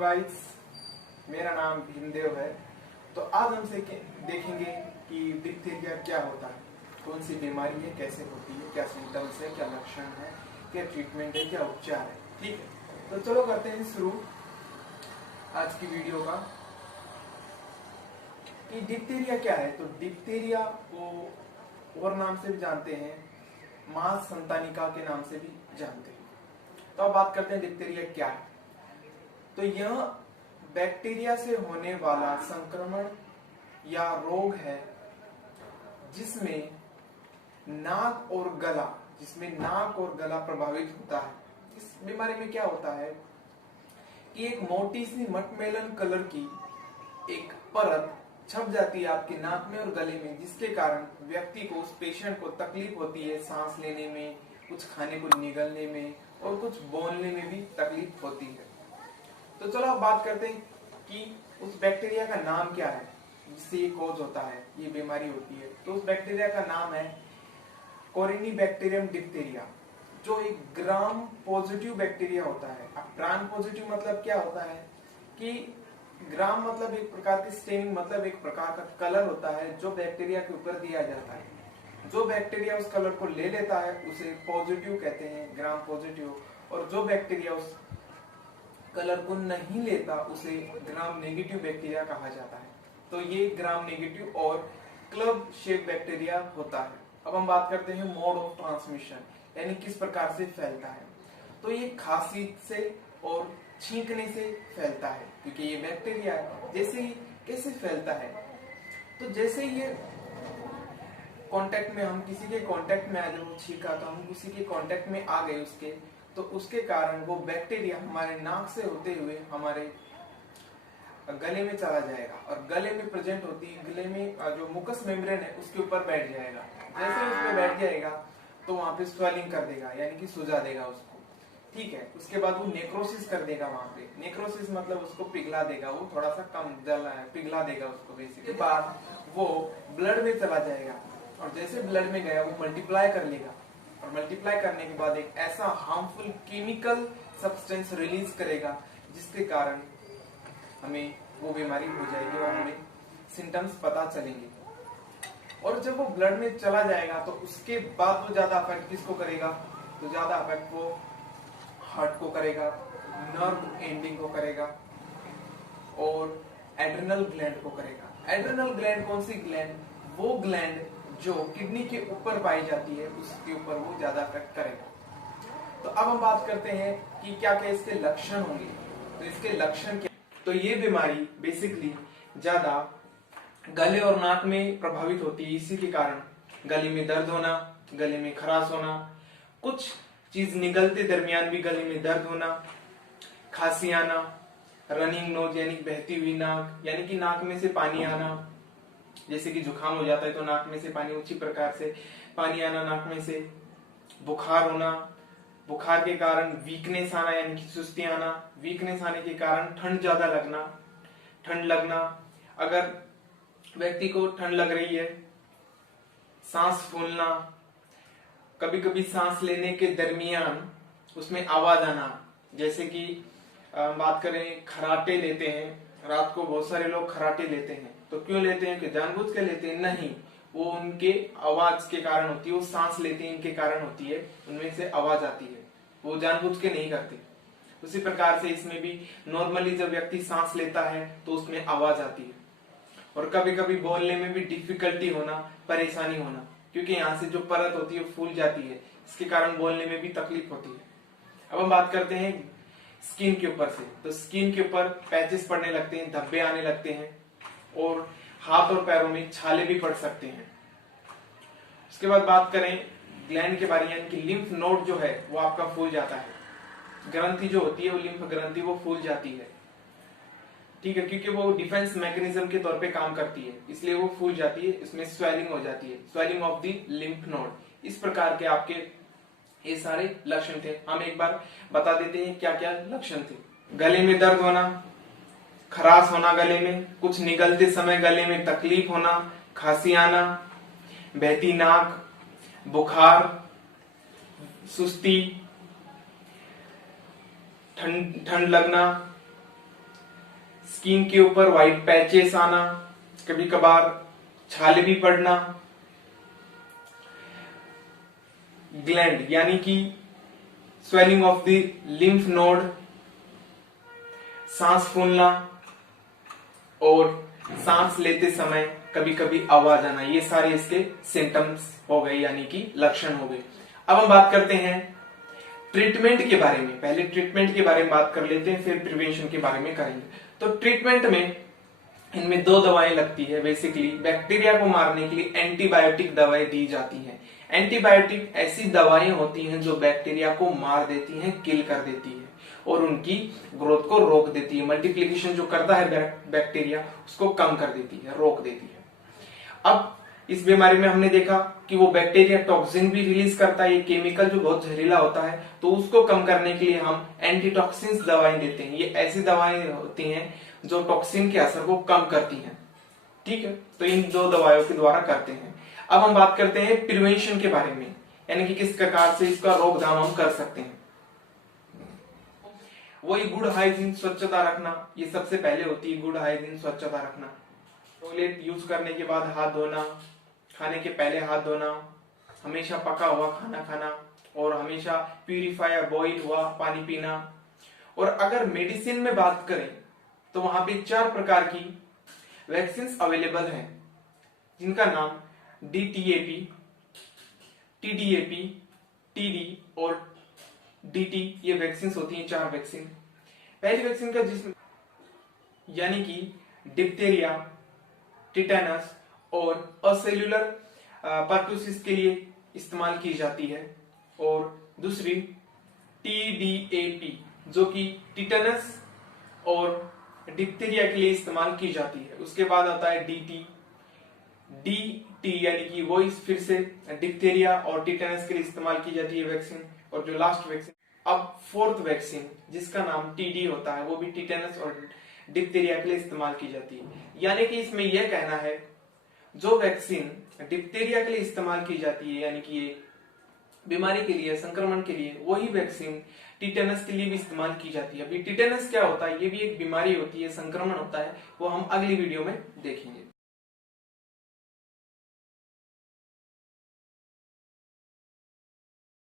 Guys, मेरा नाम भीमदेव है। तो आज हम देखेंगे कि डिप्थीरिया क्या होता है, कौन सी बीमारी है, कैसे होती है, क्या सिम्टम्स है, क्या लक्षण है, क्या ट्रीटमेंट है, क्या उपचार है। ठीक है, तो चलो करते हैं शुरू आज की वीडियो का कि डिप्थीरिया क्या है। तो डिप्थीरिया को और नाम से भी जानते हैं, मास संतानिका के नाम से भी जानते हैं। तो अब बात करते हैं डिप्थीरिया क्या है। तो यह बैक्टीरिया से होने वाला संक्रमण या रोग है जिसमें नाक और गला प्रभावित होता है। इस बीमारी में क्या होता है कि एक मोटी सी मटमेलन कलर की एक परत छप जाती है आपके नाक में और गले में, जिसके कारण व्यक्ति को, उस पेशेंट को तकलीफ होती है सांस लेने में, कुछ खाने को निगलने में और कुछ बोलने में भी तकलीफ होती है। तो चलो अब बात करते हैं कि उस बैक्टीरिया का नाम क्या है जिससे ये कॉज होता है, ये बीमारी होती है। तो उस बैक्टीरिया का नाम है कोरिनीबैक्टीरियम डिप्थीरिया, जो एक ग्राम पॉजिटिव बैक्टीरिया होता है। अब ग्राम पॉजिटिव मतलब क्या होता है कि ग्राम मतलब एक प्रकार की स्टेनिंग, मतलब एक प्रकार का कलर होता है जो बैक्टीरिया के ऊपर दिया जाता है। जो बैक्टीरिया उस कलर को ले लेता है उसे पॉजिटिव कहते हैं, ग्राम पॉजिटिव। और जो बैक्टीरिया उस कलर को नहीं लेता उसे ग्राम नेगेटिव बैक्टीरिया कहा जाता है। तो ये ग्राम नेगेटिव और क्लब शेप बैक्टीरिया होता है। अब हम बात करते हैं मोड ऑफ ट्रांसमिशन, यानी किस प्रकार से फैलता है। तो ये खांसी से और छींकने से फैलता है, क्योंकि ये बैक्टीरिया जैसे ही कैसे फैलता है, तो जैसे ही ये कांटेक्ट में, हम किसी के कांटेक्ट में आ जाए, वो छींका तो हम किसी के कांटेक्ट में आ गए उसके, तो उसके कारण वो बैक्टीरिया हमारे नाक से होते हुए हमारे गले में चला जाएगा और गले में प्रेजेंट होती है, गले में जो मुकस मेम्ब्रेन है उसके ऊपर बैठ जाएगा। जैसे उस पर बैठ जाएगा तो वहां पे स्वेलिंग कर देगा, यानी कि सुजा देगा उसको। ठीक है, उसके बाद वो नेक्रोसिस कर देगा। वहां पे नेक्रोसिस मतलब उसको पिघला देगा, वो थोड़ा सा कम जला है, पिघला देगा उसको बेसिकली। बाद वो ब्लड में चला जाएगा और जैसे ब्लड में गया वो मल्टीप्लाई कर लेगा और मल्टीप्लाई करने के बाद एक ऐसा हार्मफुल केमिकल सब्सटेंस रिलीज करेगा जिसके कारण हमें वो बीमारी हो जाएगी और हमें सिम्टम्स पता चलेंगे। और जब वो ब्लड में चला जाएगा तो उसके बाद वो ज्यादा अफेक्ट किसको करेगा, तो ज्यादा अफेक्ट वो हार्ट को करेगा, नर्व एंडिंग को करेगा और एड्रिनल ग्लैंड को करेगा। एड्रिनल ग्लैंड कौन सी ग्लैंड, वो ग्लैंड जो किडनी के ऊपर पाई जाती है, उसके ऊपर वो ज्यादा अफेक्ट करेगा। तो अब हम बात करते हैं कि क्या क्या इसके लक्षण होंगे। तो इसके लक्षण क्या, तो ये बीमारी बेसिकली ज्यादा गले और नाक में प्रभावित होती है। इसी के कारण गले में दर्द होना, गले में खराश होना, कुछ चीज निगलते दरमियान भी गले में दर्द होना, खांसी आना, रनिंग नोज यानी बहती हुई नाक, यानी कि नाक में से पानी आना, जैसे कि जुकाम हो जाता है तो नाक में से पानी, उसी प्रकार से पानी आना नाक में से, बुखार होना, बुखार के कारण वीकनेस आना यानी कि सुस्ती आना, वीकनेस आने के कारण ठंड ज्यादा लगना, ठंड लगना, अगर व्यक्ति को ठंड लग रही है, सांस फूलना, कभी कभी सांस लेने के दरमियान उसमें आवाज आना, जैसे कि बात करें खराटे लेते हैं, रात को बहुत सारे लोग खराटे लेते हैं। तो क्यों लेते हैं, कि जानबूझ के लेते हैं? नहीं, वो उनके आवाज के कारण होती है, वो सांस लेते हैं इनके कारण होती है, उनमें से आवाज आती है, वो जानबूझ के नहीं करते। उसी प्रकार से इसमें भी नॉर्मली जब व्यक्ति सांस लेता है तो उसमें आवाज आती है और कभी कभी बोलने में भी डिफिकल्टी होना, परेशानी होना, क्योंकि यहाँ से जो परत होती है फूल जाती है, इसके कारण बोलने में भी तकलीफ होती है। अब हम बात करते हैं स्किन के ऊपर से। तो स्किन के ऊपर पैचेस पड़ने लगते हैं, धब्बे आने लगते हैं और हाथ और पैरों में छाले भी पड़ सकते हैं। उसके बाद बात करें ग्लैंड के बारे में, यानी कि लिम्फ नोड जो है वो आपका फूल जाता है, ग्रंथि जो होती है वो लिम्फ ग्रंथि वो फूल जाती है। ठीक है, क्योंकि वो डिफेंस मैकेनिज्म के तौर पे काम करती है, इसलिए वो फूल जाती है, इसमें स्वेलिंग हो जाती है, swelling of the lymph node. इस प्रकार के आपके ये सारे लक्षण थे। हम एक बार बता देते हैं क्या क्या लक्षण थे। गले में दर्द होना, खराश होना गले में, कुछ निगलते समय गले में तकलीफ होना, खांसी आना, बहती नाक, बुखार, सुस्ती, ठंड लगना, स्किन के ऊपर व्हाइट पैचेस आना, कभी कभार छाले भी पड़ना, ग्लैंड यानी कि swelling of the lymph node, सांस फूलना और सांस लेते समय कभी कभी आवाज आना, ये सारे इसके सिम्टम्स हो गए यानी कि लक्षण हो गए। अब हम बात करते हैं ट्रीटमेंट के बारे में। पहले ट्रीटमेंट के बारे में बात कर लेते हैं, फिर प्रिवेंशन के बारे में करेंगे। तो ट्रीटमेंट में इनमें 2 दवाएं लगती है बेसिकली। बैक्टीरिया को मारने के लिए एंटीबायोटिक दवाएं दी जाती हैं। एंटीबायोटिक ऐसी दवाएं होती हैं जो बैक्टीरिया को मार देती हैं, किल कर देती है और उनकी ग्रोथ को रोक देती है। मल्टीप्लिकेशन जो करता है बैक्टीरिया उसको कम कर देती है, रोक देती है। अब इस बीमारी में हमने देखा कि वो बैक्टीरिया टॉक्सिन भी रिलीज करता है, ये केमिकल जो बहुत जहरीला होता है, तो उसको कम करने के लिए हम एंटीटॉक्सिन्स दवाएं देते हैं। ये ऐसी दवाएं होती हैं जो टॉक्सिन के असर को कम करती हैं। ठीक है, तो इन 2 दवाइयों के द्वारा करते हैं। अब हम बात करते हैं प्रिवेंशन के बारे में, यानी कि किस प्रकार से इसका रोकथाम हम कर सकते हैं। वही गुड हाइजीन, स्वच्छता रखना, ये सबसे पहले होती है। गुड हाइजीन, स्वच्छता रखना। टॉयलेट यूज करने के बाद हाथ धोना, खाने के पहले हाथ धोना, हमेशा पका हुआ खाना खाना और हमेशा प्यूरिफायर बॉइल हुआ पानी पीना। और अगर मेडिसिन में बात करें तो वहां पे 4 प्रकार की वैक्सीन अवेलेबल हैं, जिनका नाम DTAP, TDAP, TD और DT, ये वैक्सीन होती हैं। 4 वैक्सीन। पहली वैक्सीन का जिसमें यानी कि डिप्थेरिया, टिटेनस और असेल्युलर पर्टुसिस के लिए इस्तेमाल की जाती है। और दूसरी TDAP जो कि टिटेनस और डिप्थेरिया के लिए इस्तेमाल की जाती है। उसके बाद आता है DT यानी कि वो फिर से डिप्थेरिया और टिटेनस के लिए इस्तेमाल की जाती है वैक्सीन। और जो लास्ट वैक्सीन, अब 4th वैक्सीन जिसका नाम TD होता है, वो भी टिटेनस और डिप्थेरिया के लिए इस्तेमाल की जाती है। यानी कि इसमें यह कहना है जो वैक्सीन डिप्थेरिया के लिए इस्तेमाल की जाती है, यानी कि ये बीमारी के लिए, संक्रमण के लिए, वही वैक्सीन टिटेनस के लिए भी इस्तेमाल की जाती है। अभी टिटेनस क्या होता है, ये भी एक बीमारी होती है, संक्रमण होता है, वो हम अगली वीडियो में देखेंगे।